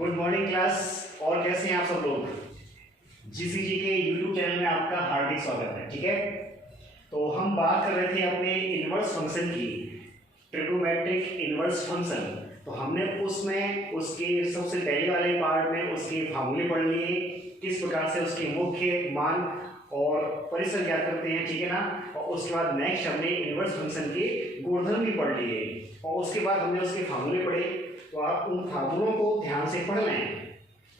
Good morning class. और कैसे हैं आप सब लोग। जीसीजी के यूट्यूब चैनल में आपका हार्दिक स्वागत है। ठीक है, तो हम बात कर रहे थे अपने इनवर्स फंक्शन की, ट्रिग्नोमेट्रिक इनवर्स फंक्शन। तो हमने उसमें उसके सबसे पहले वाले पार्ट में उसके फार्मूले पढ़ लिए, किस प्रकार से उसके मुख्य मान और परिसर ज्ञात करते हैं। ठीक है ना। और उसके बाद नेक्स्ट हमने इनवर्स फंक्शन के गुणधर्म भी पढ़ लिए और उसके बाद हमने उसके फार्मूले पढ़े। तो आप उन फार्मूलों को ध्यान से पढ़ लें,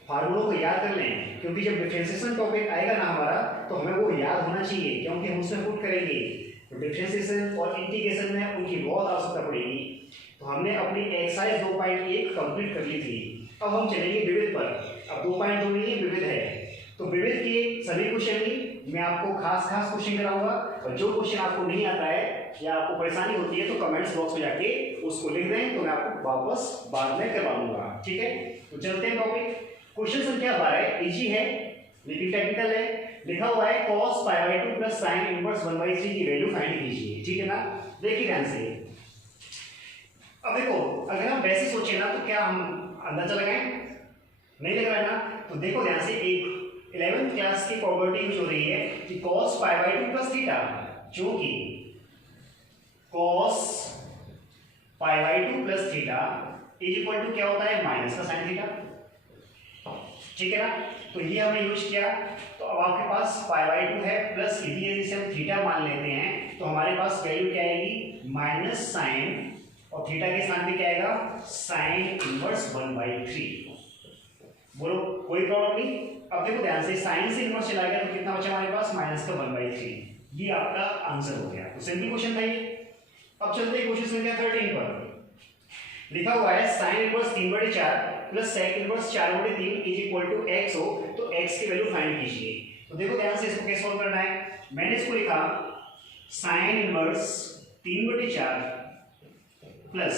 फार्मूलों को याद कर लें, क्योंकि जब डिफरेंशिएशन टॉपिक आएगा ना हमारा, तो हमें वो याद होना चाहिए, क्योंकि हम उसमें पुट करेंगे। तो डिफरेंशिएशन और इंटीग्रेशन में उनकी बहुत आवश्यकता पड़ेगी। तो हमने अपनी एक्सरसाइज 2.1 कंप्लीट कर ली थी। अब हम चलेंगे विविध पर। अब 2.2 नहीं, विविध है। तो विविध के सभी क्वेश्चन ही मैं आपको खास क्वेश्चन कराऊंगा, और जो क्वेश्चन आपको नहीं आता है या आपको परेशानी होती है तो कमेंट्स बॉक्स में जाके उसको लिख दें, तो मैं आपको वापस बाद में करवा दूंगा। ठीक है, तो चलते हैं टॉपिक। क्वेश्चन संख्या 12 इजी है लेकिन टेक्निकल है। लिखा हुआ है cos π/2 प्लस sin इनवर्स 1/3 की वैल्यू फाइंड कीजिए। ठीक है ना, देखिए ध्यान से। अब देखो, अगर हम वैसे सोचे ना तो क्या हम अंदाजा लगाएं? नहीं लग रहा है ना। तो देखो ध्यान से, एक 11th क्लास की प्रॉपर्टी यूज हो रही है कि cos π/2 प्लस थीटा, जो कि cos π/2 plus theta is equal to क्या होता है, माइनस का साइन थीटा। ठीक है ना, तो ये हमने यूज किया। तो अब आपके पास π/2 है प्लस इसे हम थीटा मान लेते हैं, तो हमारे पास वैल्यू क्या आएगी, माइनस साइन, और थीटा के स्थान पे क्या आएगा, साइन इनवर्स 1/3। बोलो कोई प्रॉब्लम नहीं। अब देखो ध्यान से, साइन से इनवर्स चला गया तो कितना बचा हमारे पास, माइनस का 1/3। ये आपका आंसर हो गया। तो सिंपल क्वेश्चन था ये। अब चलते हैं क्वेश्चन संख्या 13 पर। लिखा हुआ है sine inverse 3/4 plus sec inverse 4/3 is equal to x हो, तो x की वैल्यू फाइंड कीजिए। तो देखो ध्यान से, इसको कैसे सॉल्व करना है। मैंने इसको लिखा साइन इनवर्स 3/4 प्लस,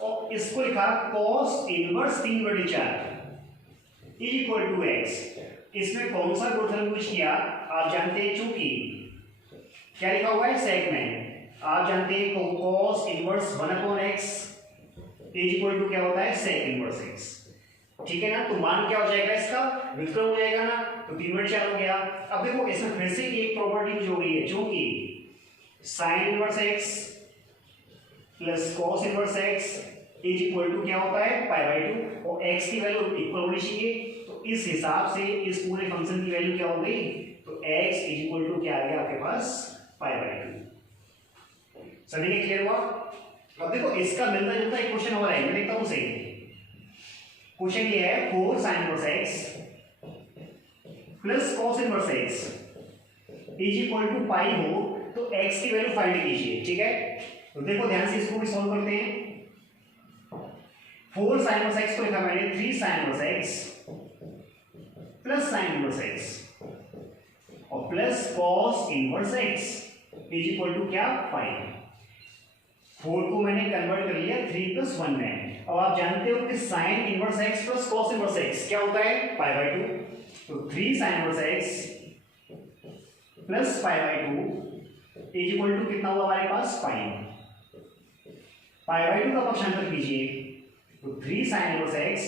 और इसको लिखा cos inverse 3/4 is equal to x। इसमें कौन सा गुणधर्म यूज किया आप जानते हैं, चूंकि क्या लिखा हुआ है सेक में, आप जानते हैं cos inverse 1/x is equal to क्या होता है, सेक इनवर्स x। ठीक है ना, तो मान क्या हो जाएगा, इसका व्युत्क्रम हो जाएगा ना, तो 3/4 हो गया। अब देखो, इसमें फिर से एक प्रॉपर्टी जो हो रही है, जो कि sine inverse x plus cos inverse x is equal to क्या होता है, π/2, और x की वैल्यू इक्वल होनी चाहिए। तो इस हिसाब से इस पूरे फंक्शन की वैल्यू क्या हो गई, तो x इज इक्वल टू क्या आ गया आपके पास, π/2। सभी के क्लियर हुआ। अब देखो, इसका मिलता जुलता एक क्वेश्चन और है, मैं देखता हूं सही। क्वेश्चन ये है 4 sin inverse x plus cos inverse x is equal to pi हो, तो x की वैल्यू फाइंड कीजिए। ठीक है, तो देखो ध्यान से, इसको भी सॉल्व करते हैं। 4 sin इनवर्स x को लिखा मैंने 3 sin inverse x plus sin inverse x और plus cos inverse x is equal to क्या, पाई। 4 को मैंने कन्वर्ट कर लिया 3 प्लस 1 में। अब आप जानते हो कि sine inverse x plus cos inverse x क्या होता है, π/2। तो 3 sin inverse x plus π/2 is equal to कितना हुआ हमारे पास, पाई। π/2 का पक्षांतर कीजिए, तो 3 sin inverse x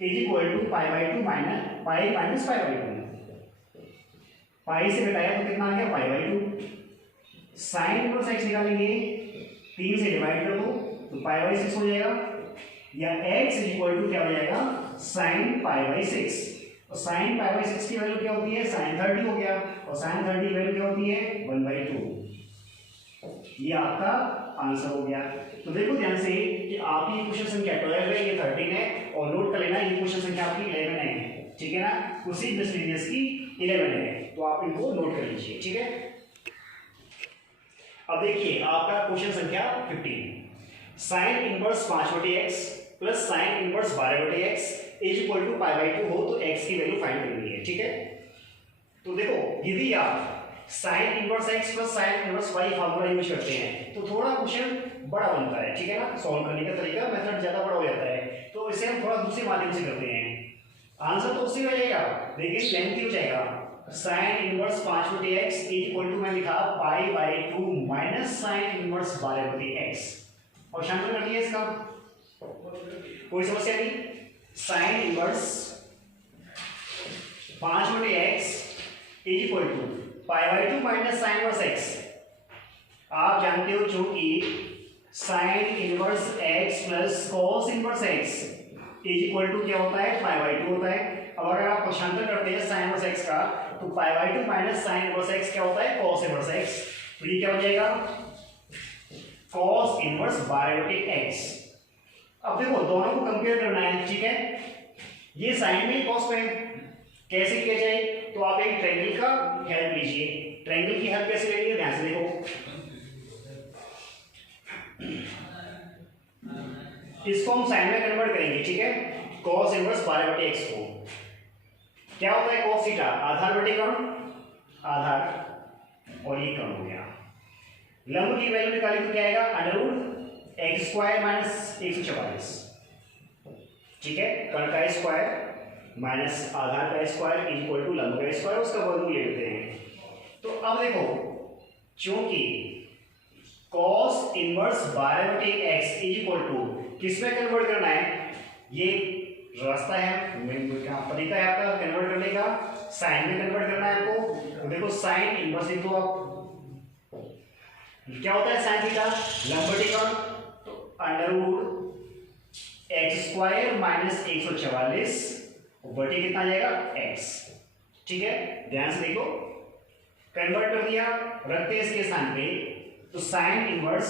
is equal to π/2 minus pi minus π/2। Pi से घटाया तो कितना आ गया, π/2। साइन इनवर्स x निकालेंगे, 3 से डिवाइड कर दो तो π/6 हो जाएगा, या x इज इक्वल टू क्या हो जाएगा, साइन π/6। और साइन π/6 की वैल्यू क्या होती है, साइन 30 हो गया, और साइन 30 की वैल्यू क्या होती है, 1/2। ये आपका आंसर हो गया। तो देखो ध्यान से कि आपकी क्वेश्चन संख्या 12 है, ये 13 है, और नोट कर लेना ये क्वेश्चन संख्या आपकी 11 है। ठीक है ना, उसी मिसलेनियस की 11 है, तो आप इनको नोट कर लीजिए। ठीक है, अब देखिए आपका क्वेश्चन संख्या 15। Sine inverse 5/x plus sine inverse 12/x is equal to π/2 हो, तो x की वैल्यू फाइंड करनी है। ठीक है, तो देखो, यदि आप sign inverse x plus sine inverse y formula use करते हैं तो थोड़ा क्वेश्चन बड़ा बनता है। ठीक है ना, सॉल्व करने का तरीका, मेथड ज्यादा बड़ा हो जाता है, तो इसे हम थोड़ा दूसरे माध्यम से करते हैं। आंसर तो उसी हो जाएगा लेकिन लेंथी हो जाएगा। Sine inverse 5/x is equal to मैं लिखा π/2 माइनस साइन इनवर्स 12/x, और शांत कर दिया इसका। कोई समस्या नहीं। Sine inverse 5/x is equal to π/2 minus sine inverse x। आप जानते हो चूंकि sine inverse x plus cos inverse x is equal to क्या होता है, π/2 होता है। अब अगर आप पक्षांतर करते हैं साइन इनवर्स x का तो π/2 माइनस साइन इनवर्स x क्या होता है, कॉस इनवर्स x। तो ये क्या हो जाएगा, कॉस इनवर्स 12/x। अब देखो दोनों को कंपेयर करना है, ठीक है। ये साइन में कॉस में कैसे किया जाए, तो आप एक ट्रायंगल का हेल्प लीजिए। ट्रायंगल की हेल्प कैसे लेंगे, ध्यान से देखो। इसको हम साइन में कन्वर्ट करेंगे, ठीक है। कॉस इनवर्स 12/x को क्या होता है, कॉस थीटा आधार बटे कर्ण, आधार, और ये कर्ण हो गया। लंब की वैल्यू निकाली तो क्या आएगा, √x² माइनस 144, ठीक है। कर्ण का स्क्वायर माइनस आधार का स्क्वायर इक्वल टू लंब का स्क्वायर, उसका वर्गमूल ले लेते हैं। तो अब देखो चूंकि cos inverse 12/x is equal to किसमें कन्वर्ट करना है, ये रास्ता है तरीका है आपका कन्वर्ट करने का, साइन में कन्वर्ट करना है आपको। तो देखो साइन इनवर्स लिख दो आप, क्या होता है साइन थीटा, लंब बटे कर्ण, तो √x² माइनस 144 बटे कितना आ जाएगा, x, ठीक है। ध्यान से देखो, कन्वर्ट कर दिया, रखते हैं इसके स्थान पे। तो sine inverse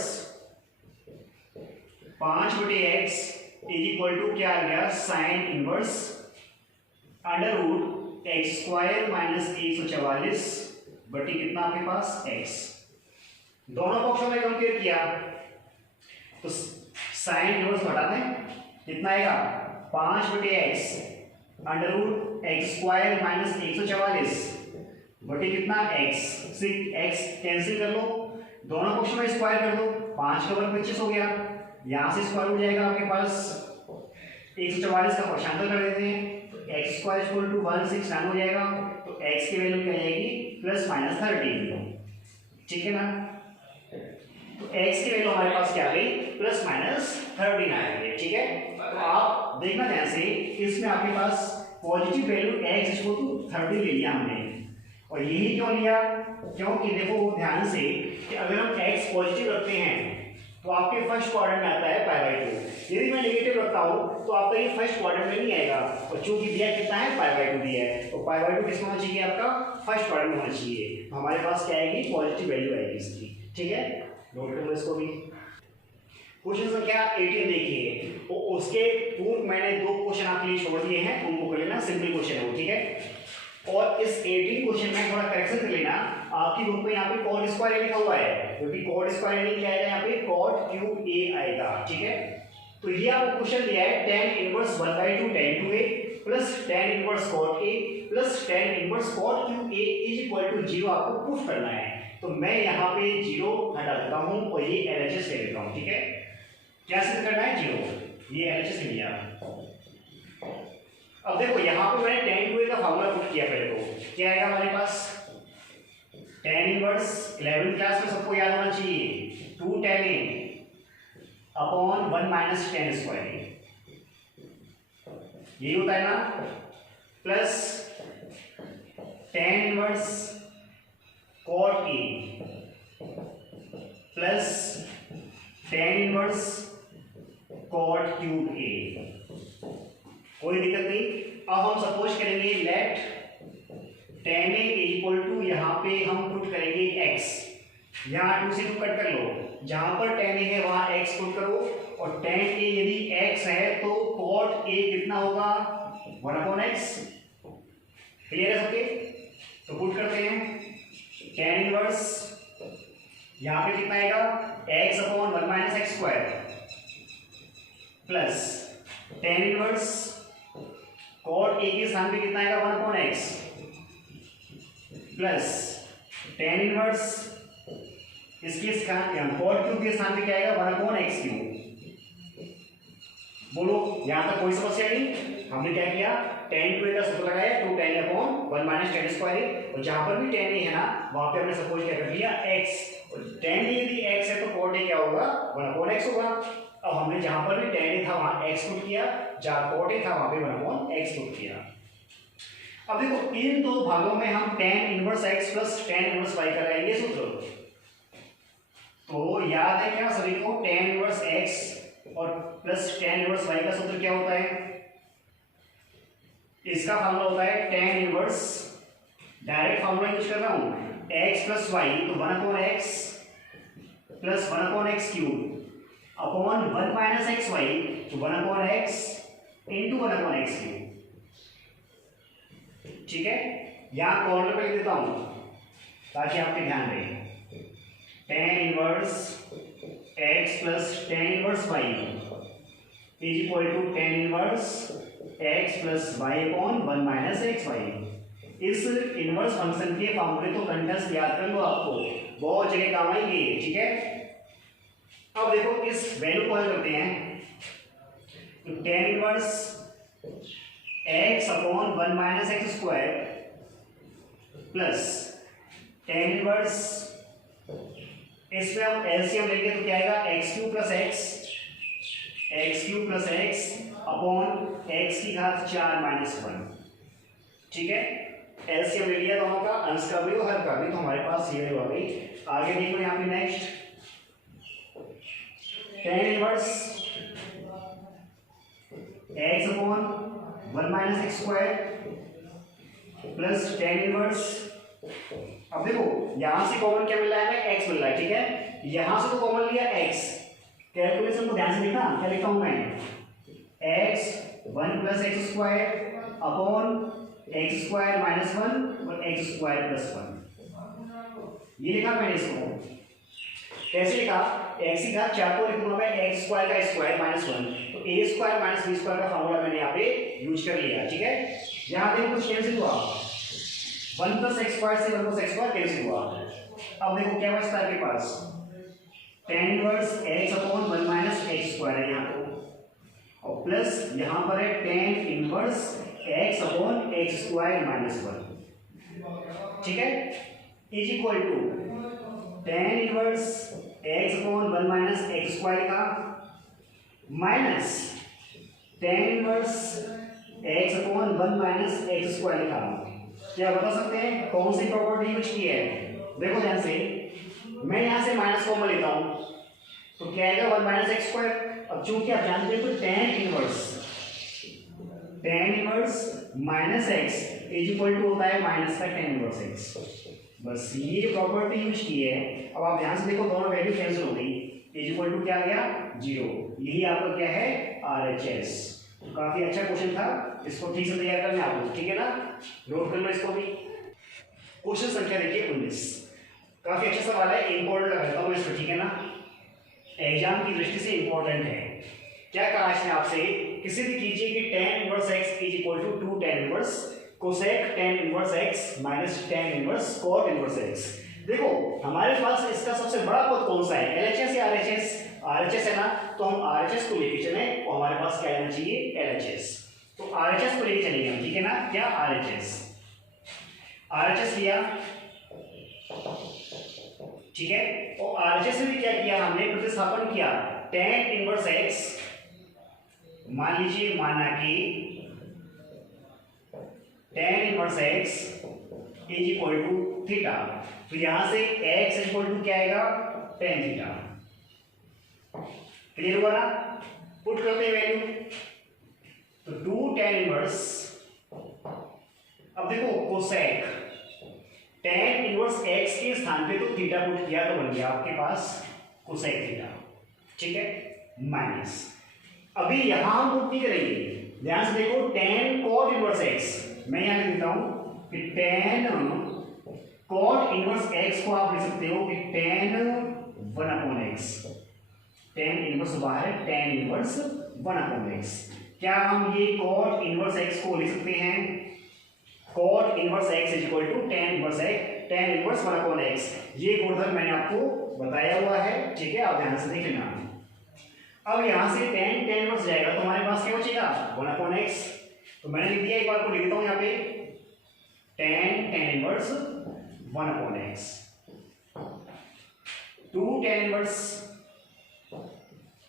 5/x is equal to क्या आ गया, साइन इनवर्स √x² माइनस 144 बटे कितना आपके पास, x। दोनों पक्षों में कंपेयर किया तो साइन इनवर्स हटा दें, कितना आएगा 5/x √x² माइनस 144 बटे कितना, x। x कैंसिल कर लो, दोनों पक्षों में स्क्वायर कर दो, 5 का वर्ग 25 हो गया। यहां से स्क्वायर हो जाएगा आपके पास 144 का पक्षांतर कर देते हैं, तो x² इक्वल टू 169 हो जाएगा। तो x की वैल्यू क्या आएगी, +-13, ठीक है ना। तो x की वैल्यू हमारे पास क्या आ गई, +-13 आ गई, ठीक है। तो आप देखना ध्यान से, इसमें आपके पास positive value x equal to 13 ले लिया हमने, और यही क्यों लिया, क्योंकि देखो ध्यान से कि अगर हम x पॉजिटिव रखते हैं तो आपके फर्स्ट क्वाड्रेंट में आता है π/2। यदि मैं नेगेटिव रखता हूं तो आपका ये फर्स्ट क्वाड्रेंट में नहीं आएगा, और चूंकि दिया कितना है, π/2 दिया है, तो π/2 किसमें होना चाहिए, आपका फर्स्ट क्वाड्रेंट में होना चाहिए। तो हमारे पास क्या आएगी, पॉजिटिव वैल्यू आएगी इसकी, ठीक है। नोट कर लो इसको भी। क्वेश्चन संख्या 18 देखिए, तो उसके पूर्व मैंने 2 क्वेश्चन आपके लिए छोड़ दिए हैं, उनको कर लेना, सिंपल क्वेश्चन है वो, ठीक है। और इस 18 क्वेश्चन में थोड़ा करेक्शन कर लेना, आपकी बुक में यहाँ पे cot स्क्वायर लिखा हुआ है, क्योंकि cot स्क्वायर क्या आएगा, यहाँ पे cot cube a आएगा, ठीक है। तो ये आपको क्वेश्चन दिया है tan inverse 1/2 tan 2a plus tan inverse cot a plus tan inverse cot cube a is equal to 0 आपको प्रूफ करना है। तो मैं यहाँ पे 0 हटा देता हूँ और ये LHS ले लेता हूँ, ठीक है। क्या सिद्ध करना है, 0, ये LHS ले लिया। अब देखो यहाँ पे मैंने tan 2a का फार्मूला पुट किया, पहले तो क्या आएगा हमारे पास, tan इनवर्स 11th क्लास में सबको याद होना चाहिए, 2 tan a upon 1 minus tan square a, यही होता है ना, plus tan inverse cot a plus tan inverse cot cube a। कोई दिक्कत नहीं। अब हम सपोज करेंगे let tan a equal to, यहाँ पे हम पुट करेंगे x, यहाँ 2 से 2 कट कर लो, जहां पर tan a है वहां x पुट करो, और tan a यदि x है तो cot a कितना होगा, 1/x। क्लियर है सबके, तो पुट करते हैं tan इनवर्स, यहाँ पे कितना आएगा, x upon 1 minus x square plus tan inverse cot a के स्थान पे कितना आएगा, 1/x प्लस tan इनवर्स इसके स्थान cot क्यूब के स्थान पे क्या आएगा, 1/x क्यूब। बोलो यहां तक कोई समस्या नहीं। हमने क्या किया, tan 2a का सूत्र लगाया, 2 tan upon 1 minus tan square, और जहां पर भी tan a है ना वहां पे हमने सपोज क्या कर लिया, x, और tan a यदि x है तो cot a क्या होगा, 1/x होगा। अब हमने जहां पर भी tan a था वहां x पुट किया, जहां cot a था वहां पे 1/x पुट किया। अब देखो इन दो भागों में हम tan inverse x plus tan inverse y कर रहे हैं, ये सूत्र तो याद है क्या सभी को, tan इनवर्स x और प्लस tan इनवर्स y का सूत्र क्या होता है, इसका फार्मूला होता है tan inverse, direct formula use कर रहा हूं, x प्लस y तो 1/x plus 1/x cube upon 1 minus x y तो 1/x इंटू 1/x क्यूब। ठीक है, यहां कॉर्नर पे लिख देता हूं ताकि आपके ध्यान रहे, tan inverse x plus tan inverse y is equal to tan inverse x plus y upon 1 minus x y. इस इनवर्स फंक्शन के फॉर्मूले तो कंठस्थ याद कर लो, आपको बहुत जगह काम आएंगे। ठीक है, अब देखो इस वैल्यू को हल करते हैं, तो tan inverse x upon 1 minus x square plus tan inverse, इसमें हम एलसीएम लेंगे तो क्या आएगा, x cube plus x upon x की घात 4 माइनस 1। ठीक है, एलसीएम ले लिया दोनों का, अंश का भी और हर का भी, तो हमारे पास ये हो गई। आगे देखो यहाँ पे next tan inverse x upon 1 minus x square plus tan inverse, अब देखो यहां से कॉमन क्या मिल रहा है हमें, x मिल रहा है। ठीक है, यहां से तो कॉमन लिया x, कैलकुलेशन को ध्यान से देखना, क्या लिखा हूं मैं, x 1 plus x square upon x square minus 1 और एक्स स्क्वायर प्लस 1, ये लिखा मैंने। इसको कैसे लिखा, x की घात 4 को लिखूंगा मैं x स्क्वायर का स्क्वायर माइनस 1, तो a square minus b square का फार्मूला मैंने यहाँ पे यूज कर लिया। ठीक है, यहाँ देखो कुछ कैंसिल हुआ, 1 प्लस एक्स स्क्वायर से 1 प्लस एक्स स्क्वायर कैंसिल हुआ। अब देखो क्या बचता है आपके पास, tan inverse x upon 1 minus x square है यहाँ को, और प्लस यहाँ पर है tan inverse x upon x square minus 1। ठीक है, is equal to tan inverse x upon 1 minus x square का minus tan inverse x upon 1 minus x square का। क्या बता सकते हैं कौन सी प्रॉपर्टी यूज की है, देखो ध्यान से, मैं यहां से माइनस कॉमन लेता हूं तो क्या आएगा 1 माइनस एक्स स्क्वायर। अब चूंकि आप जानते हैं तो tan inverse minus x is equal to होता है माइनस का tan इनवर्स एक्स, बस ये प्रॉपर्टी यूज की है। अब आप ध्यान से देखो दोनों वैल्यू कैंसिल हो गई, इज इक्वल टू क्या आ गया 0, यही आपका क्या है RHS। तो काफी अच्छा क्वेश्चन था, इसको ठीक से तैयार करना आपको, ठीक है ना, नोट कर लो इसको भी। क्वेश्चन संख्या देखिए 19, काफी अच्छा सवाल है, इंपॉर्टेंट लगता हूँ इसको, ठीक है ना, एग्जाम की दृष्टि से इंपॉर्टेंट है। क्या कहा इसने आपसे कि सिद्ध कीजिए कि tan inverse x is equal to 2 tan inverse cosec tan inverse x minus tan inverse cot inverse x। देखो हमारे पास इसका सबसे बड़ा पद कौन सा है, LHS या RHS, RHS है ना, तो हम RHS को लेके चले, और हमारे पास क्या आना चाहिए LHS, तो RHS को लेके चलेंगे हम, ठीक है ना, क्या RHS लिया, ठीक है, और RHS में भी क्या किया हमने, प्रतिस्थापन किया, tan इनवर्स x, मान लीजिए माना कि tan inverse x is equal to theta, तो यहां से x इज इक्वल टू क्या आएगा tan थीटा। क्लियर हुआ ना, पुट करते हैं वैल्यू, तो 2 tan इनवर्स, अब देखो कोसेक tan इनवर्स x के स्थान पे तो थीटा पुट किया तो बन गया आपके पास कोसेक थीटा, ठीक है, माइनस, अभी यहां हम पुट नहीं करेंगे, ध्यान से देखो tan cot इनवर्स x, मैं यहां लिख देता हूं कि tan cot इनवर्स x को आप लिख सकते हो कि tan 1/x, tan इनवर्स बाहर है, tan इनवर्स 1/x। क्या हम ये cot इनवर्स x को लिख सकते हैं, cot inverse x is equal to tan inverse x, tan inverse 1/x, ये गुणधर्म मैंने आपको बताया हुआ है, ठीक है, आप ध्यान से देख लेना। अब यहां से tan इनवर्स जाएगा तो हमारे पास क्या बचेगा 1/x, तो मैंने लिख दिया, एक बार को लिख देता हूं यहां पे tan inverse 1/x, 2 tan inverse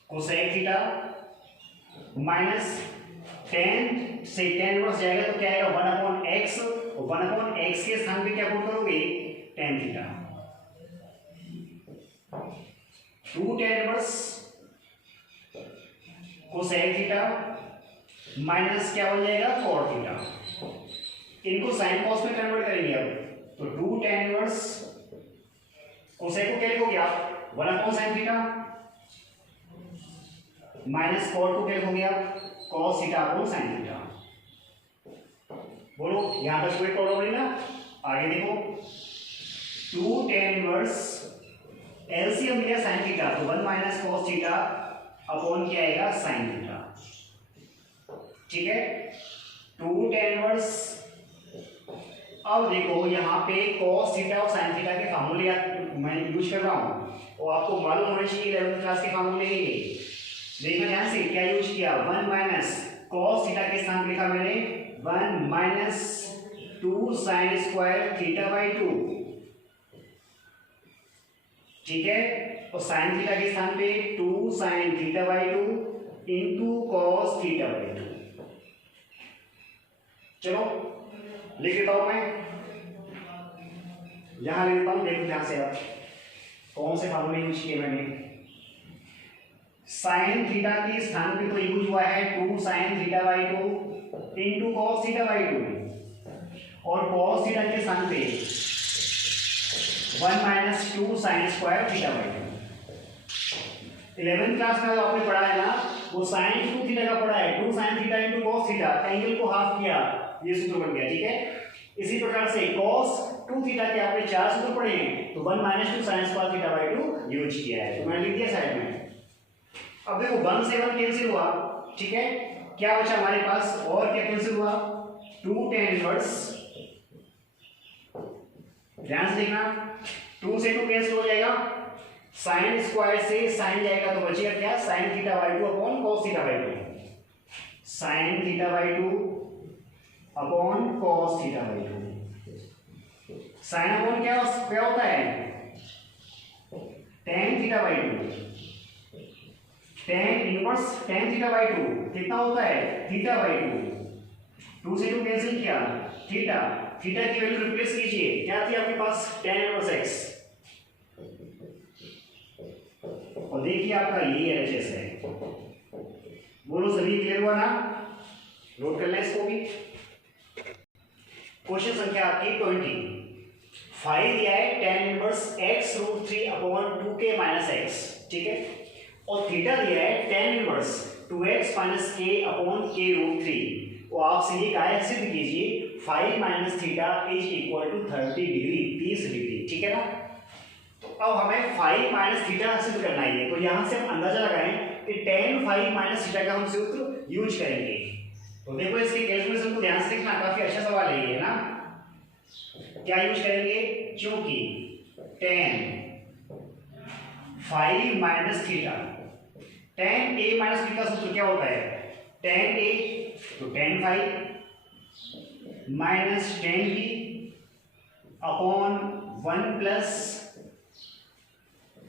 cosec theta minus ten से टेन इनवर्स जाएगा तो क्या आएगा 1/x, और 1/x के स्थान पे क्या पुट करोगे tan theta, 2 tan inverse cosec theta minus क्या बन जाएगा कॉट थीटा। इनको साइन कॉस में कन्वर्ट करेंगे अब, तो 2 टेन इनवर्स कोसेक को क्या लिखोगे आप 1/sin थीटा माइनस कॉट को क्या लिखोगे आप cos theta upon sin theta. बोलो यहां तक कोई प्रॉब्लम नहीं ना। आगे देखो 2 टेन इनवर्स एलसीएम लिया sin थीटा तो 1 cos थीटा अपॉन क्या आएगा sin थीटा। ठीक है 2 टेन इनवर्स। अब देखो यहाँ पे cos थीटा और sin थीटा के फार्मूले मैं यूज कर रहा हूँ और आपको मालूम होना चाहिए 11th क्लास के फार्मूले ही। देखना ध्यान से क्या यूज किया 1 cos थीटा के स्थान लिखा मैंने 1 2 sin स्क्वायर थीटा बाई 2। ठीक है और sin थीटा के स्थान पे 2 sin theta by 2 into cos theta by 2। चलो लिख देता हूं मैं, यहां लिख देता हूं, देखो ध्यान से आप कौन से फार्मूले यूज किए मैंने। साइन थीटा के स्थान पे तो यूज हुआ है 2 sin theta by 2 into cos theta by 2 और cos थीटा के स्थान पे 1 2 sin square theta by 2। 11th class में जो आपने पढ़ा है ना वो sin 2 थीटा का पढ़ा है 2 sin theta into cos theta, angle को हाफ किया, ये सूत्र बन गया। ठीक है इसी प्रकार से cos 2 थीटा के आपने 4 सूत्र पढ़े हैं तो 1 2 sin square theta by 2 use किया है, तो मैं लिख दिया साइड में। अब देखो 1 से 1 कैंसिल हुआ। ठीक है क्या बचा हमारे पास और क्या कैंसिल हुआ 2 टेन इनवर्स। ध्यान से देखना 2 से 2 कैंसिल हो जाएगा, साइन स्क्वायर से साइन जाएगा तो बचेगा क्या sin theta by 2 upon cos theta by 2, sin theta by 2 upon cos theta by 2। Sine upon क्या होता है tan theta by 2, tan inverse tan theta by 2 कितना होता है थीटा बाई 2। 2 से 2 कैंसिल किया थीटा, थीटा की वैल्यू रिप्लेस कीजिए, क्या थी आपके पास tan इनवर्स x, और देखिए आपका ये एलएचएस है। बोलो सभी क्लियर हुआ ना, नोट कर लें इसको भी। क्वेश्चन संख्या आपकी 20 फाइव दिया है tan inverse x root 3 upon 2k minus x। ठीक है और थीटा दिया है tan inverse 2x minus k upon k root 3। वो आपसे ये कहा है सिद्ध कीजिए 5 minus theta is equal to 30 degree 30 degree. ठीक है ना, तो अब हमें 5 माइनस थीटा सिद्ध करना है, तो यहां से हम अंदाजा लगाएं कि tan 5 माइनस थीटा का हम सूत्र यूज करेंगे। तो देखो इसके कैलकुलेशन को ध्यान से देखना, काफी अच्छा सवाल है ये ना। क्या यूज करेंगे क्योंकि tan 5 minus theta, tan a minus b का सूत्र क्या होता है tan a तो tan 5 minus tan b upon 1 plus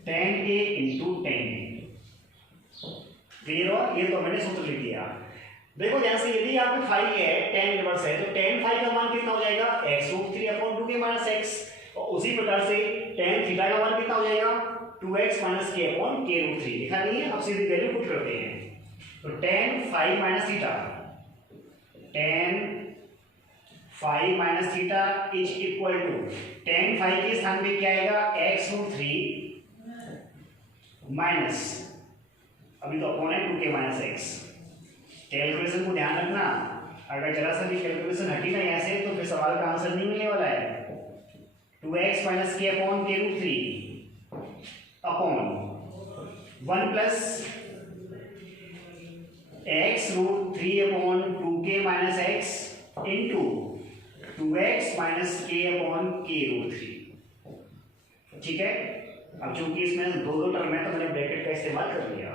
tan a into tan b। Clear हो, ये तो मैंने सूत्र लिख दिया। देखो जैसे यदि आपके 5 है tan इनवर्स है तो tan 5 का मान कितना हो जाएगा x root 3 upon 2k minus x, और उसी प्रकार से tan थीटा का मान कितना हो जाएगा 2x minus k upon k root 3। लिखा नहीं है, अब सीधी वैल्यू पुट करते हैं। तो tan 5 minus theta, tan 5 minus theta is equal to tan 5 के स्थान पे क्या आएगा x रूट 3 माइनस अभी तो अपॉन है 2k माइनस x। कैलकुलेशन को ध्यान रखना, अगर जरा सा भी कैलकुलेशन हटी ना यहाँ से तो फिर सवाल का आंसर नहीं मिलने वाला है। 2x minus k upon k root 3 upon 1 plus x root 3 upon 2k minus x into 2x minus k upon k root 3। ठीक है, अब चूंकि इसमें दो टर्म है तो मैंने ब्रैकेट का इस्तेमाल कर लिया,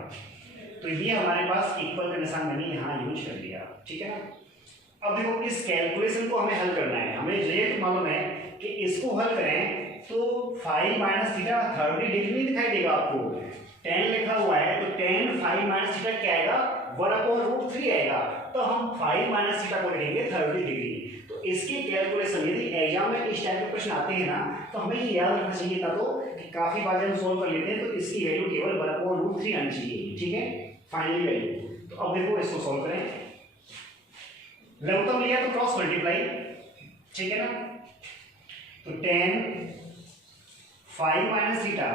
तो ये हमारे पास इक्वल का निशान मैंने यहाँ यूज कर दिया। ठीक है ना, अब देखो इस कैलकुलेशन को हमें हल करना है, हमें रेट मालूम है कि इसको हल करें तो 5 माइनस थीटा 30 डिग्री नहीं दिखाई देगा आपको, tan लिखा हुआ है तो tan 5 माइनस थीटा क्या आएगा 1/√3 आएगा। तो हम 5 माइनस थीटा को लिखेंगे 30 डिग्री। तो इसकी कैलकुलेशन यदि एग्जाम में इस टाइप के प्रश्न आते हैं ना तो हमें ये याद रखना चाहिए था तो कि काफी बार जब हम सोल्व कर लेते हैं तो इसकी वैल्यू केवल 1/√3 आनी चाहिए। ठीक है, फाइनली वैल्यू। तो अब देखो इसको सोल्व करें। लघुत्तम लिया तो क्रॉस मल्टीप्लाई, ठीक है ना। तो tan 5 minus theta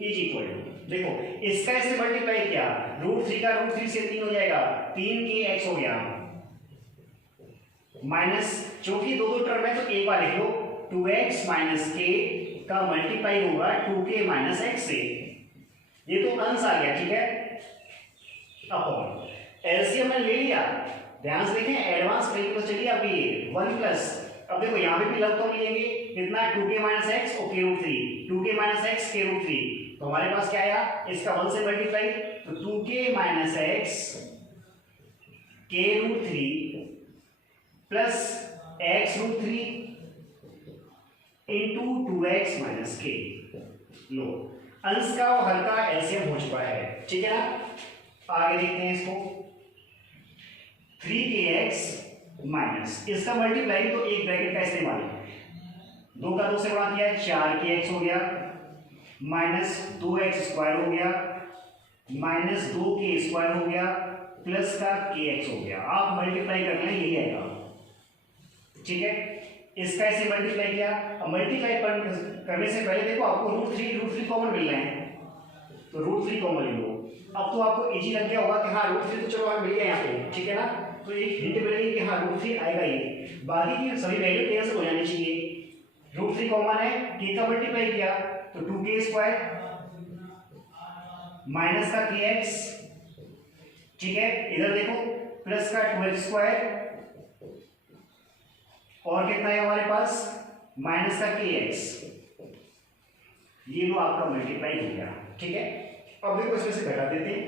is equal to, देखो इसका इससे मल्टीप्लाई किया, √3 का √3 से 3 हो जाएगा, 3kx हो गया, माइनस जो कि दो टर्म है तो एक बार लिख लो, 2x माइनस k का मल्टीप्लाई होगा 2k माइनस x से। ये तो अंश आ गया, ठीक है। अपॉन एलसीएम में ले लिया, ध्यान से देखें एडवांस कैलकुलस चलिए अभी 1 प्लस, अब देखो यहाँ पे भी लघुत्तम लेंगे कितना 2k माइनस x और k√3, 2k minus x k√3, तो हमारे पास क्या आया इसका 1 से मल्टीप्लाई, तो 2k minus x k√3 plus x√3 into 2x minus k। लो अंश का और हर का एलसीएम हो चुका है, ठीक है ना। आगे देखते हैं इसको, 3kx माइनस इसका मल्टीप्लाई तो एक ब्रैकेट का इस्तेमाल, 2 का 2 से गुणा किया 4kx हो गया, माइनस 2x स्क्वायर हो गया, माइनस 2k स्क्वायर हो गया, प्लस का kx हो गया। आप मल्टीप्लाई कर लें यही आएगा, ठीक है। इसका ऐसे मल्टीप्लाई किया, अब मल्टीप्लाई करने से पहले देखो आपको √3 कॉमन मिल रहे हैं, तो √3 कॉमन ले लो। अब तो आपको इजी लग गया होगा कि हाँ √3 तो चलो मिल गया यहाँ पे, ठीक है ना। तो एक हिंट मिलेगी कि हाँ √3 आएगा ही, बाकी की सभी वैल्यू कैंसिल हो जानी चाहिए। √3 कॉमन है, k का मल्टीप्लाई किया तो 2k स्क्वायर माइनस का kx, ठीक है। इधर देखो प्लस का 2x स्क्वायर और कितना है हमारे पास माइनस का kx, ये लो आपका मल्टीप्लाई हो गया, ठीक है। अब देखो इसमें से घटा देते हैं,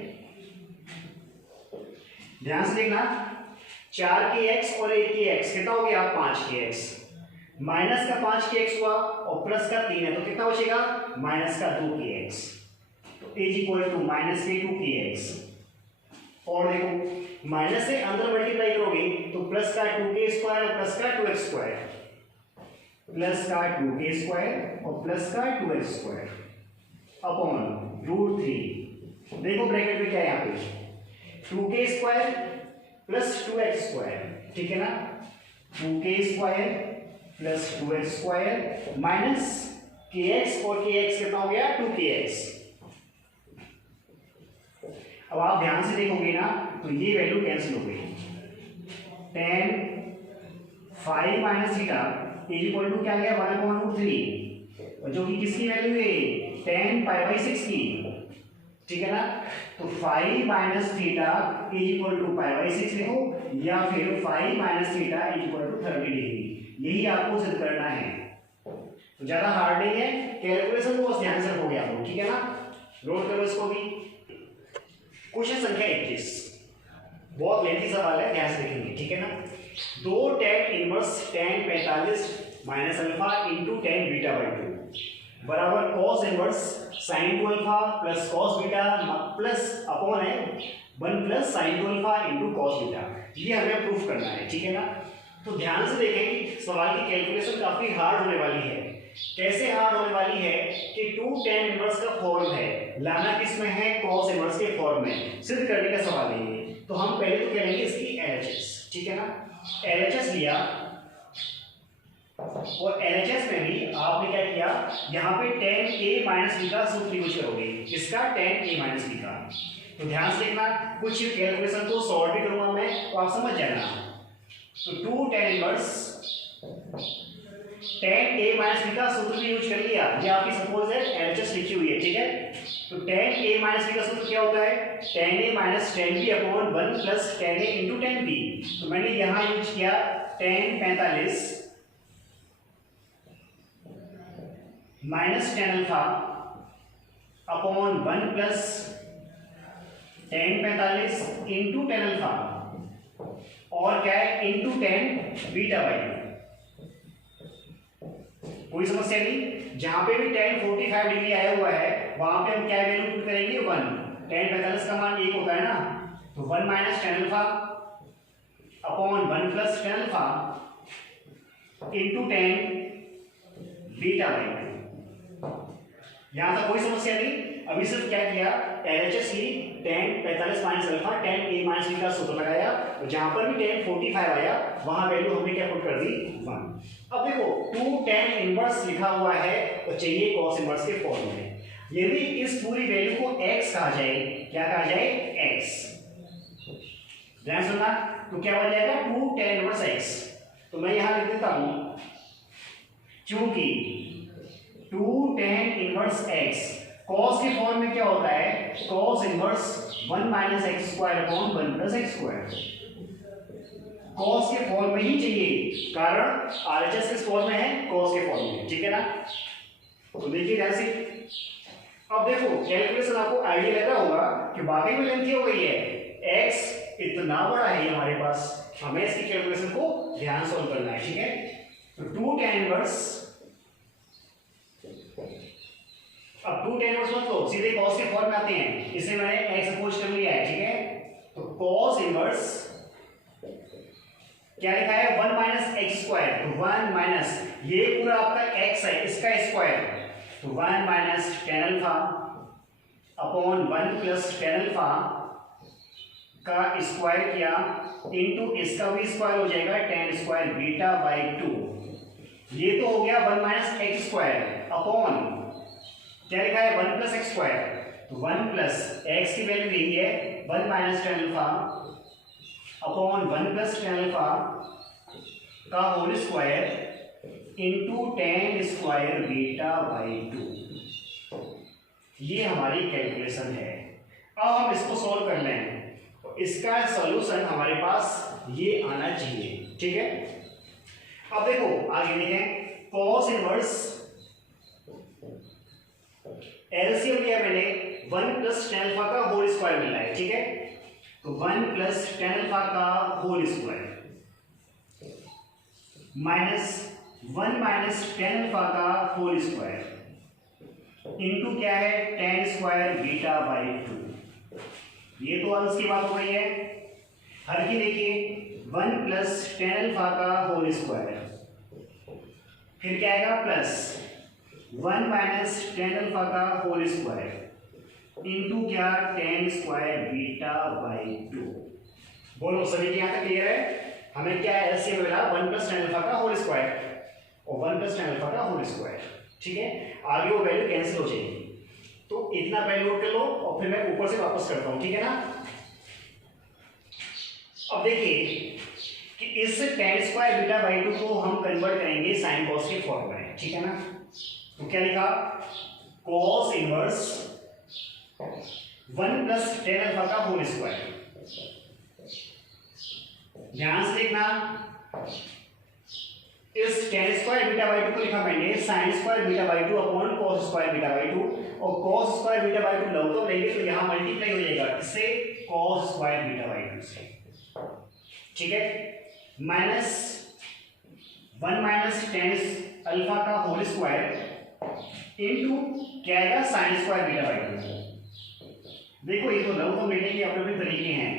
ध्यान से देखना, 4kx और 1kx कितना हो गया 5kx, माइनस का 5kx हुआ और प्लस का 3 है तो कितना बचेगा माइनस का 2kx, तो इज इक्वल टू माइनस के 2kx। और देखो माइनस से अंदर मल्टीप्लाई करोगे तो प्लस का 2k स्क्वायर और प्लस का 2x स्क्वायर, प्लस का 2k स्क्वायर और प्लस का 2x स्क्वायर अपॉन √3। देखो ब्रैकेट में क्या है यहाँ पे 2k square plus 2x square, ठीक है ना, 2k square plus 2x square minus kx और kx कितना हो गया 2kx। अब आप ध्यान से देखोगे ना तो ये वैल्यू कैंसिल हो गई, tan 5 minus theta is equal to क्या गया 1/√3, और जो कि किसकी वैल्यू है tan π/6 की, ठीक है ना। तो 5 minus theta is equal to π/6 लिखो या फिर 5 minus theta is equal to 30 degree, यही आपको सिद्ध करना है। तो ज्यादा हार्ड नहीं है, कैलकुलेशन को बस ध्यान से रखोगे आप लोग, ठीक है ना। नोट करो इसको भी। क्वेश्चन संख्या 21, बहुत लेंथी सवाल है, ध्यान से देखेंगे, ठीक है ना। 2 tan inverse tan 45 minus alpha into tan बीटा/2 बराबर cos inverse sin 2 alpha plus cos beta plus upon है 1 plus sin 2 alpha into cos beta, ये हमें प्रूफ करना है, ठीक है ना। तो ध्यान से देखें कि सवाल की कैलकुलेशन काफी हार्ड होने वाली है। कैसे हार्ड होने वाली है कि 2 tan इनवर्स का फॉर्म है, लाना किस में है cos इनवर्स के फॉर्म में, सिद्ध करने का सवाल है ये। तो हम पहले तो कह लेंगे इसकी LHS, ठीक है ना। LHS लिया और LHS में भी आपने क्या किया, यहाँ पे tan a माइनस b का सूत्र यूज करोगे, इसका tan a माइनस b का। तो ध्यान से देखना, कुछ कैलकुलेशन को सॉल्व भी करूंगा मैं तो आप समझ जाना। तो 2 tan inverse tan a minus b का सूत्र भी यूज कर लिया, ये आपकी सपोज है LHS लिखी हुई है, ठीक है। तो tan a माइनस b का सूत्र क्या होता है tan a minus tan b upon 1 plus tan a into tan b। तो मैंने यहां यूज किया tan 45 minus tan alpha upon 1 plus tan 45 into tan alpha और क्या है इंटू tan बीटा/2। कोई समस्या नहीं। जहां पे भी tan 45 डिग्री आया हुआ है वहां पे हम क्या वैल्यू पुट करेंगे 1। tan 45 का मान 1 होता है ना, तो 1 minus tan alpha upon 1 plus tan alpha into tan beta by 2। यहां तक कोई समस्या नहीं। अभी सिर्फ क्या किया, LHS की tan 45 minus alpha tan a minus b का सूत्र लगाया, और जहां पर भी tan 45 आया वहां वैल्यू हमने क्या पुट कर दी 1। अब देखो 2 tan इनवर्स लिखा हुआ है और चाहिए cos इनवर्स के फॉर्म में। यदि इस पूरी वैल्यू को x कहा जाए, क्या कहा जाए x, ध्यान सुनना, तो क्या बन जाएगा 2 tan इनवर्स x। तो मैं यहां लिख देता हूं, चूंकि 2 tan इनवर्स x cos के फॉर्म में क्या होता है, cos inverse 1 minus x square upon 1 plus x square. cos के फॉर्म में ही चाहिए, कारण RHS किस फॉर्म में है, cos के फॉर्म में, ठीक है ना। तो देखिए ध्यान से, अब देखो कैलकुलेशन आपको आइडिया लग रहा होगा कि बाकी में लेंथी हो गई है, x इतना बड़ा है हमारे पास, हमें इसकी कैलकुलेशन को ध्यान से सॉल्व करना है, ठीक है। तो 2 tan इनवर्स, अब 2 tan इनवर्स मतलब सीधे cos के फॉर्म में आते हैं, इसे मैंने x अपोज कर लिया है, ठीक है। तो cos इनवर्स क्या लिखा है 1 माइनस एक्स स्क्वायर, तो 1 माइनस ये पूरा आपका x है, इसका स्क्वायर, तो 1 minus tan alpha upon 1 plus tan alpha का स्क्वायर किया इनटू इसका भी स्क्वायर हो जाएगा tan स्क्वायर बीटा बाई 2। ये तो हो गया 1 माइनस एक्स स्क्वायर अपॉन क्या लिखा है 1 प्लस एक्स स्क्वायर, तो 1 प्लस एक्स की वैल्यू यही है 1 minus tan alpha upon 1 plus tan alpha का whole square into tan square beta by 2। ये हमारी कैलकुलेशन है। अब हम इसको सॉल्व कर लें, तो इसका सॉल्यूशन हमारे पास ये आना चाहिए, ठीक है। अब देखो आगे देखें, cos इनवर्स एलसीएम लिया मैंने 1 प्लस tan अल्फा का होल स्क्वायर मिला है, ठीक है। तो 1 प्लस tan अल्फा का whole square minus 1 minus tan alpha का होल स्क्वायर इनटू क्या है tan स्क्वायर बीटा बाई 2। ये तो अंश की बात हो गई है। हर की देखिए 1 प्लस tan अल्फा का होल स्क्वायर, फिर क्या आएगा प्लस 1 माइनस tan अल्फा का होल स्क्वायर इनटू क्या tan स्क्वायर बीटा बाई 2। बोलो सभी के यहाँ तक क्लियर है। हमें क्या एलसीएम मिला 1 प्लस tan अल्फा का होल स्क्वायर और 1 प्लस tan अल्फा का होल स्क्वायर, ठीक है। आगे वो वैल्यू कैंसिल हो जाएगी, तो इतना पहले नोट कर लो और फिर मैं ऊपर से वापस करता हूं, ठीक है ना। अब देखिए कि इस tan स्क्वायर बीटा बाई 2 को हम कन्वर्ट करेंगे साइन कॉस के फॉर्म में, ठीक है ना। तो क्या लिखा, cos inverse 1 plus tan alpha का होल स्क्वायर। ध्यान से देखना, इस tan स्क्वायर बीटा बाई 2 को लिखा मैंने sin square beta by 2 upon cos square beta by 2, और cos स्क्वायर बीटा बाई 2 लघुत्तम लेंगे तो यहां मल्टीप्लाई हो जाएगा इससे cos स्क्वायर बीटा बाई 2 से, ठीक है। माइनस 1 माइनस tan अल्फा का होल स्क्वायर इनटू क्या आएगा sin स्क्वायर बीटा बाई 2। देखो ये तो लघुत्तम लेने के अपने अपने तरीके हैं,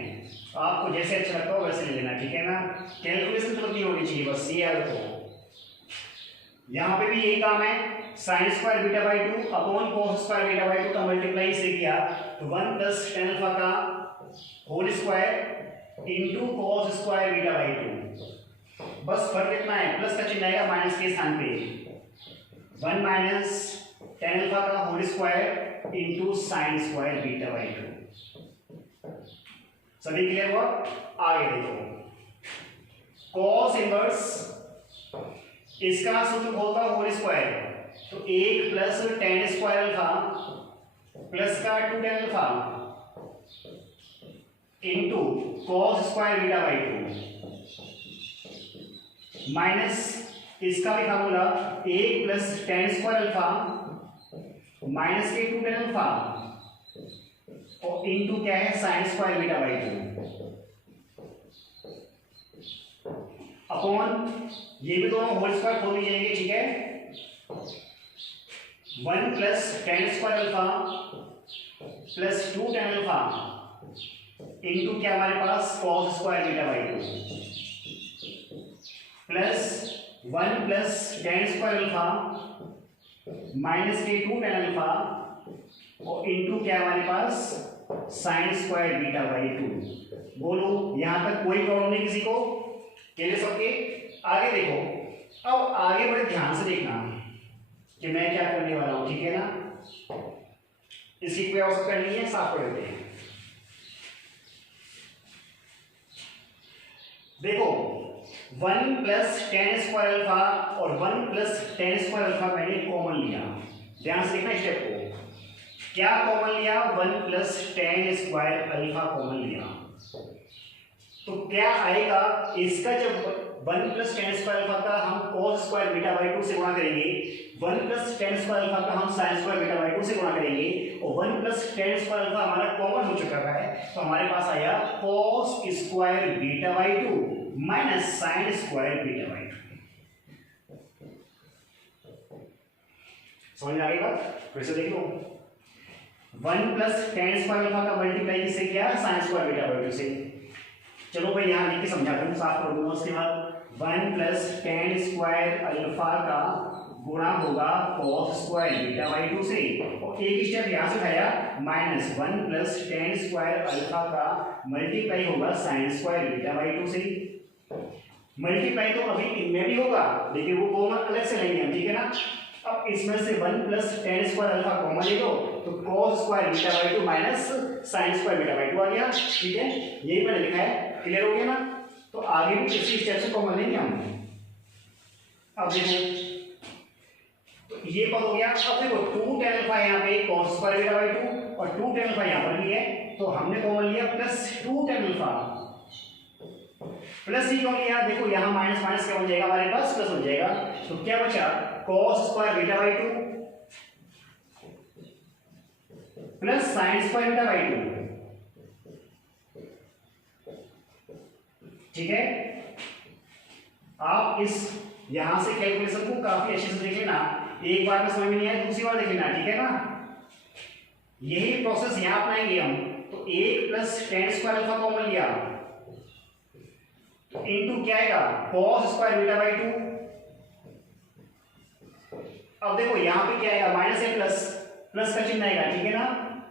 आपको जैसे अच्छा लगता हो वैसे ले लेना, ठीक है ना। कैलकुलेशन तो नहीं होनी चाहिए, बस ये याद रखो। यहाँ पे भी यही काम है, sin square beta by 2 upon cos square beta by 2 का मल्टीप्लाई से किया तो 1 प्लस tan अल्फा का whole square into cos square beta by 2। बस फर्क इतना है, प्लस का चिन्ह आएगा माइनस के स्थान पे, 1 माइनस tan अल्फा का whole square into sin square beta by 2। सभी क्लियर हुआ। आगे देखो, cos इनवर्स इसका सूत्र होता है होल स्क्वायर, तो 1 plus tan square alpha plus का 2 tan alpha into cos square beta by 2 minus इसका भी formula 1 plus tan square alpha minus के 2 tan अल्फा और इनटू क्या है sin square beta by 2 upon ये भी दोनों होल स्क्वायर खोल दी जाएंगे, ठीक है। 1 plus tan square alpha plus 2 tan alpha into क्या हमारे पास cos square beta by 2 plus 1 plus tan square alpha minus के 2 टेन अल्फा और इंटू क्या हमारे पास साइन स्क्वायर बीटा बाई 2। बोलो यहां तक कोई प्रॉब्लम नहीं किसी को? क्लियर सबके? आगे देखो, अब आगे बड़े ध्यान से देखना कि मैं क्या करने वाला हूं, ठीक है ना? इसकी कोई आवश्यकता नहीं है, साफ कर देते हैं। देखो 1 प्लस टेन स्क्वायर अल्फा और 1 प्लस टेन स्क्वायर अल्फा मैंने कॉमन लिया। ध्यान से देखना स्टेप को, क्या कॉमन लिया? 1 plus tan square alpha common लिया, तो क्या आएगा इसका? जब 1 प्लस टेन स्क्वायर अल्फा का हम cos स्क्वायर बीटा बाई 2 से गुणा करेंगे, 1 प्लस टेन स्क्वायर अल्फा का हम साइन स्क्वायर बीटा बाई 2 से गुणा करेंगे, और 1 प्लस टेन स्क्वायर अल्फा हमारा कॉमन हो चुका है, तो हमारे पास आया cos square beta by 2 minus sine square beta by 2। समझ में आ गई बात? फिर से देख लो, 1 प्लस टेन स्क्वायर अल्फा का मल्टीप्लाई किससे किया? साइन स्क्वायर बीटा बाई 2 से। चलो भाई यहां लिख के समझाता हूं, साफ कर दूंगा। उसके बाद 1 प्लस टेन स्क्वायर अल्फा का गुणा होगा cos स्क्वायर बीटा बाई 2 से, और एक स्टेप यहां से उठाया minus 1 plus tan square alpha का मल्टीप्लाई होगा साइन स्क्वायर बीटा बाई 2 से। मल्टीप्लाई तो अभी इनमें भी होगा, लेकिन वो कॉमन अलग से लेंगे हम, ठीक है ना? अब इसमें से 1 plus tan square alpha common ले लो, तो cos square beta by 2 minus sine square beta by 2 आ गया, ठीक है? यही मैंने लिखा है, क्लियर हो गया ना? तो आगे भी इसी स्टेप से कॉमन लेंगे हम। अब देखो, तो ये पद हो गया। अब देखो 2 टेन अल्फा यहाँ पे cos स्क्वायर बीटा बाई 2 और 2 टेन अल्फा यहाँ पर भी है, तो हमने कॉमन लिया प्लस 2 टेन अल्फा। प्लस ही क्यों लिया? देखो यहाँ माइनस माइनस क्या बन जाएगा हमारे पास? प्लस बन जाएगा, तो क्या बचा? cos square beta by 2 plus sine square beta by 2, ठीक है? आप इस यहां से कैलकुलेशन को काफी अच्छे से देख लेना, एक बार में समझ में नहीं आया दूसरी बार देख लेना, ठीक है ना? यही प्रोसेस यहां अपनाएंगे हम। तो 1 plus tan square alpha common लिया, तो इनटू क्या आएगा? cos square beta by 2। अब देखो यहां पे क्या आएगा? माइनस है प्लस, प्लस का चिन्ह आएगा, ठीक है ना?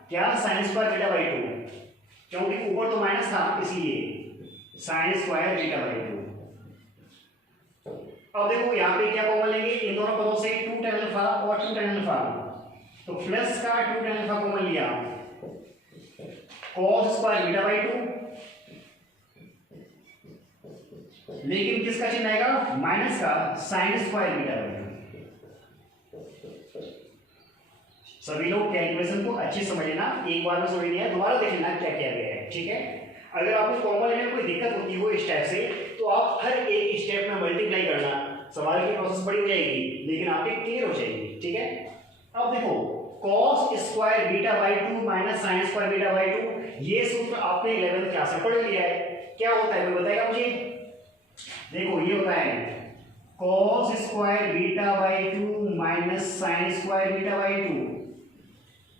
क्या? साइन स्क्वायर बीटा बाई 2, क्योंकि ऊपर तो माइनस था इसलिए साइन स्क्वायर बीटा बाई 2। अब देखो यहां पे क्या कॉमन लेंगे? इन दोनों पदों से 2 टेन अल्फा और 2 टेन अल्फा, तो प्लस का 2 टेन अल्फा कॉमन लिया, cos स्क्वायर बीटा बाई 2, लेकिन किसका चिन्ह आएगा? माइनस का साइन स्क्वायर बीटा बाई 2। सभी लोग कैलकुलेशन को अच्छे समझ लेना, एक बार में समझ नहीं है, दोबारा देख लेना क्या किया गया है, ठीक है? अगर आपको कॉमन लेने में कोई दिक्कत होती हो इस टाइप से, तो आप हर एक स्टेप में मल्टीप्लाई करना, सवाल की प्रोसेस बड़ी हो जाएगी लेकिन आपके क्लियर हो जाएगी, ठीक है? अब देखो cos square beta by 2 minus sine square beta by 2, ये सूत्र आपने 11th क्लास में पढ़ लिया है। क्या होता है कोई बताएगा मुझे? देखो ये होता है cos square beta by 2 minus sine square beta by 2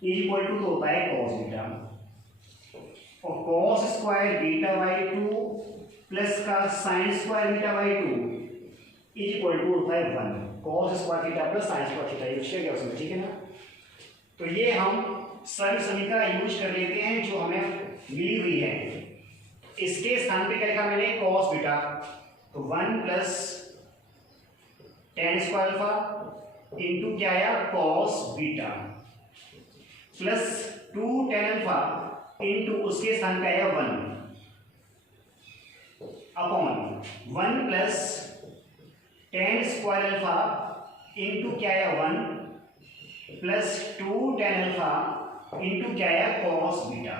equal to तो होता है cos बीटा, और cos square beta by 2 plus का sine square beta by 2 equal to होता है 1। cos square theta plus sine square theta use किया गया उसमें, ठीक है ना? तो ये हम सर्व समीकरण यूज कर लेते हैं जो हमें मिली हुई है। इसके स्थान पे क्या लिखा मैंने? cos बीटा, तो 1 plus tan square alpha into क्या आया? cos beta plus 2 tan alpha into उसके स्थान पे आया 1 upon 1 plus tan square alpha into क्या आया? 1 प्लस 2 टेन अल्फा इंटू क्या आया? cos beta.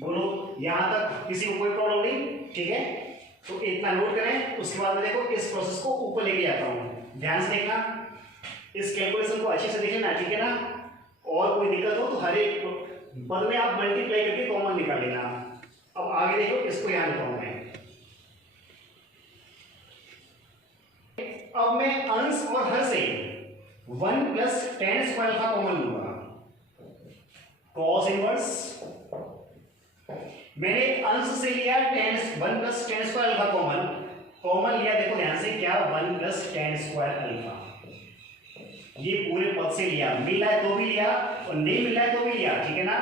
बोलो यहां तक किसी को कोई प्रॉब्लम नहीं, ठीक है? तो इतना नोट करें, उसके बाद में देखो इस प्रोसेस को ऊपर लेके जाता हूं, ध्यान से देखना, इस कैलकुलेशन को अच्छे से देख लेना, ठीक है ना? और कोई दिक्कत हो तो हर एक पद में आप मल्टीप्लाई करके कॉमन निकाल लेना। अब आगे देखो, इसको यहां लिखा हूं मैं। अब मैं अंश और हर से 1 plus tan square alpha common लूंगा, कॉस इनवर्स मैंने अंश से लिया 1 plus tan square alpha common लिया, देखो ध्यान से क्या 1 प्लस टेन स्क्वायर अल्फा, ये पूरे पद से लिया, मिल रहा है तो भी लिया और नहीं मिल रहा है तो भी लिया, ठीक है ना।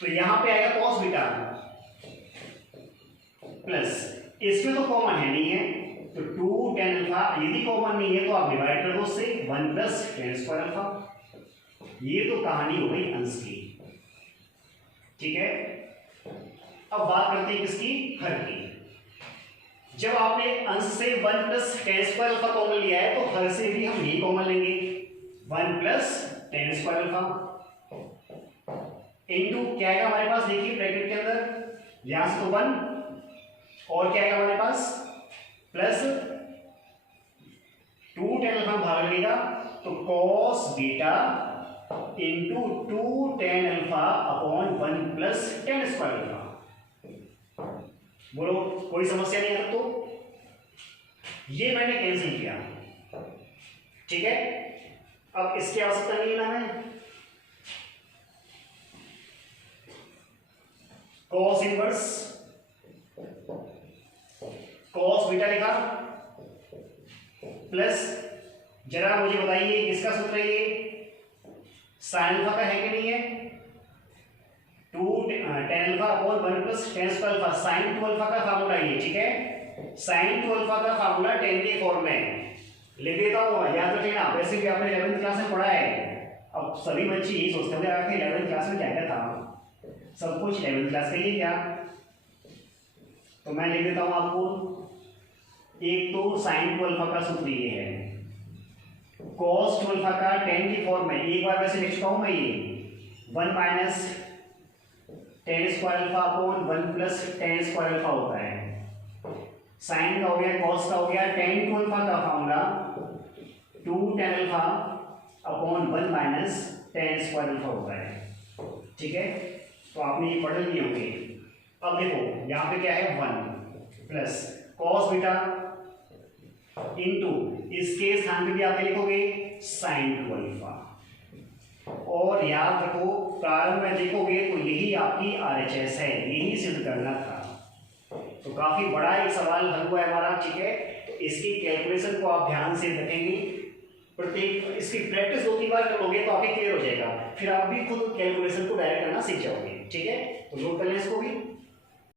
तो यहां पे आएगा कॉस बीटा प्लस, इसमें तो कॉमन है नहीं है तो 2 टेन अल्फा, यदि कॉमन नहीं है तो आप डिवाइड कर दो उससे 1 प्लस टेन स्क्वायर अल्फा। ये तो कहानी हो गई अंश की, ठीक है। अब बात करते हैं किसकी, हर की। जब आपने अंश से 1 plus tan square alpha common लिया है तो हर से भी हम यही कॉमन लेंगे, 1 plus tan square alpha into क्या आएगा हमारे पास, देखिए ब्रैकेट के अंदर यहां से तो 1 और क्या आएगा हमारे पास प्लस 2 टेन अल्फा भाग लगेगा तो cos beta into 2 tan alpha upon 1 plus tan square alpha. बोलो कोई समस्या नहीं है, तो ये मैंने कैंसिल किया, ठीक है। अब इसकी आवश्यकता नहीं है ना, हमें कॉस इनवर्स कॉस बीटा लिखा प्लस, जरा मुझे बताइए किसका सूत्र है ये, साइन अल्फा का है कि नहीं है, 2 tan alpha upon 1 plus tan square alpha, sine 2 alpha का फार्मूला ये, ठीक है। साइन 2 अल्फा का फार्मूला 10 के फॉर्म में लिख देता हूं, याद रखना, वैसे भी आपने 11th क्लास में पढ़ा है। अब सभी बच्चे यही सोचते होंगे कि 11th क्लास में क्या क्या था, सब कुछ 11th क्लास का ही क्या, तो मैं लिख देता हूं आपको। एक तो साइन 2 अल्फा का सूत्र ये है, cos 2 अल्फा का 10 की फॉर्म में एक बार वैसे लिख चुका हूं मैं, ये 1 minus ten square alpha upon 1 plus tan square alpha होता है, साइन का हो गया, cos का हो गया, tan 2 अल्फा का formula 2 tan alpha upon 1 minus ten square alpha होता है, ठीक है। तो आपने ये पढ़ लिए होंगे। अब देखो यहाँ पे क्या है 1 प्लस cos बीटा इंटू इसके स्थान पे भी आप लिखोगे साइन 2 अल्फा, और याद रखो प्रारंभ में देखोगे तो यही आपकी RHS है, यही सिद्ध करना था। तो काफी बड़ा एक सवाल हल हुआ है हमारा, ठीक है। तो इसकी कैलकुलेशन को आप ध्यान से रखेंगे, प्रत्येक इसकी प्रैक्टिस 2-3 बार करोगे तो आपके क्लियर हो जाएगा, फिर आप भी खुद कैलकुलेशन को डायरेक्ट करना सीख जाओगे, ठीक है। तो नोट कर लें इसको भी।